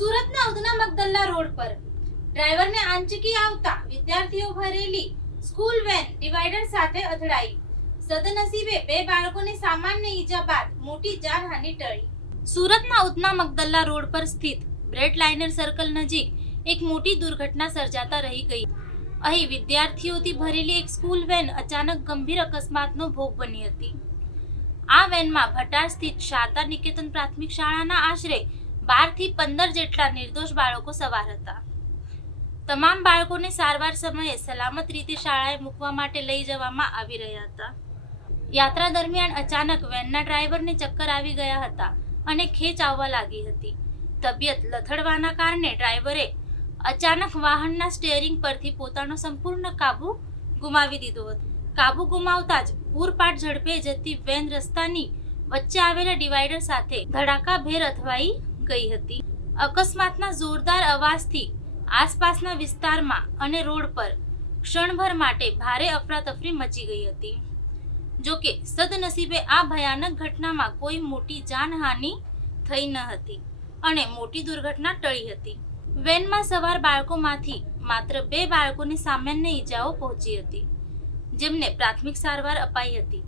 સુરતના ઉધના મગદલ્લા રોડ પર ડ્રાઈવરને આંચકી આવતા વિદ્યાર્થીઓ ભરેલી સ્કૂલ વેન ડિવાઈડર સાથે અથડાઈ. સદનસીબે બે બાળકોને સામાન્ય ઈજા બાદ મોટી જાનહાનિ ટળી. સુરતના ઉધના મગદલ્લા રોડ પર સ્થિત બ્રેડ લાઇનર સર્કલ નજીક એક મોટી દુર્ઘટના સર્જાતા રહી ગઈ. અહીં વિદ્યાર્થીઓથી ભરેલી એક સ્કૂલ વેન અચાનક ગંભીર અકસ્માતનો ભોગ બની હતી. આ વેનમાં ભટાર સ્થિત શારદા નિકેતન પ્રાથમિક શાળાના આશરે 12 થી 15 જેટલા નિર્દોષ બાળકો સવાર હતા. તમામ બાળકોને સારવાર સમયે સલામત રીતે શાળાએ મૂકવા માટે લઈ જવામાં આવી રહ્યા હતા. યાત્રા દરમિયાન અચાનક વેનના ડ્રાઈવરને ચક્કર આવી ગયા હતા અને ખેંચ આવવા લાગી હતી. તબિયત લથડવાના કારણે ડ્રાઈવરે અચાનક વાહનના સ્ટીયરિંગ પરથી પોતાનો સંપૂર્ણ કાબુ ગુમાવી દીધો હતો. કાબુ ગુમાવતા જ પૂરપાટ ઝડપે જતી વેન રસ્તાની વચ્ચે આવેલા ડિવાઈડર સાથે ધડાકાભેર અથડાઈ ગઈ હતી. અકસ્માતના જોરદાર અવાજથી આસપાસના વિસ્તારમાં અને રોડ પર ક્ષણભર માટે ભારે અફરાતફરી મચી ગઈ હતી. જોકે સદનસીબે આ ભયાનક ઘટનામાં કોઈ મોટી જાનહાનિ થઈ ન હતી અને મોટી દુર્ઘટના ટળી હતી. વેનમાં સવાર બાળકોમાંથી માત્ર 2 બાળકોને સામાન્ય ઈજાઓ પહોંચી હતી, જેમને પ્રાથમિક સારવાર અપાઈ હતી.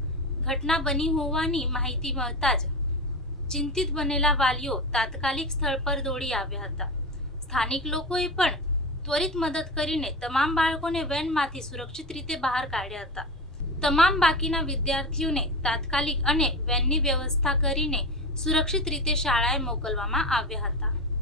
ઘટના બની હોવાની માહિતી મળતા જ ચિંતિત બનેલા વાલીઓ તાત્કાલિક સ્થળ પર દોડી આવ્યા હતા. સ્થાનિક લોકોએ પણ ત્વરિત મદદ કરીને તમામ બાળકોને વેનમાંથી સુરક્ષિત રીતે બહાર કાઢ્યા હતા. તમામ બાકીના વિદ્યાર્થીઓને તાત્કાલિક અને વેનની વ્યવસ્થા કરીને સુરક્ષિત રીતે શાળાએ મોકલવામાં આવ્યા હતા.